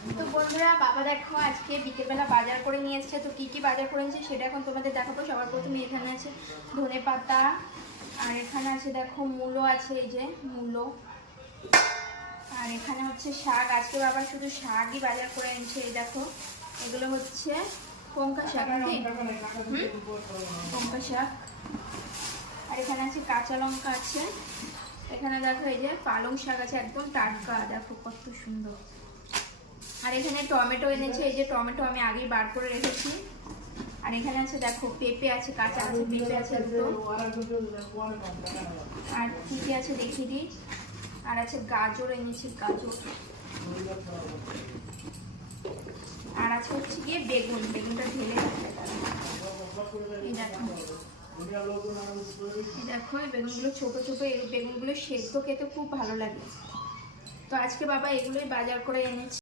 তো বন্ধুরা, বাবা দেখো আজকে বিকেলবেলা বাজার করে নিয়ে এসেছে। তো কি কি বাজার করে নিয়েছে সেটা এখন তোমাদের দেখাবো। সবার প্রথমে এখানে আছে ধনে পাতা, আর এখানে আছে দেখো মূলো আছে, এই যে মূলো, আর এখানে হচ্ছে শাক। আজকে বাবা শুধু শাকই বাজার করে এনেছে। এই দেখো এগুলো হচ্ছে লঙ্কা শাক, লঙ্কা শাক। আর এখানে আছে কাঁচা লঙ্কা আছে। এখানে দেখো এই যে পালং শাক আছে, একদম টাটকা, দেখো কত সুন্দর। আর এখানে টমেটো এনেছে, এই যে টমেটো আমি আগেই বার করে রেখেছি। আর এখানে আছে দেখো পেঁপে আছে, কাঁচা আছে পেঁপে আছে দুটো। আর কি কি আছে দেখিয়ে দিই। আর আছে গাজর এনেছি, গাজর। আর আছে হচ্ছে গিয়ে বেগুন, বেগুনটা ঢেলে এই দেখো, এই দেখো এই বেগুনগুলো ছোট ছোট। এই বেগুনগুলো সেদ্ধ খেতে খুব ভালো লাগে। তো আজকে বাবা এগুলোই বাজার করে এনেছে।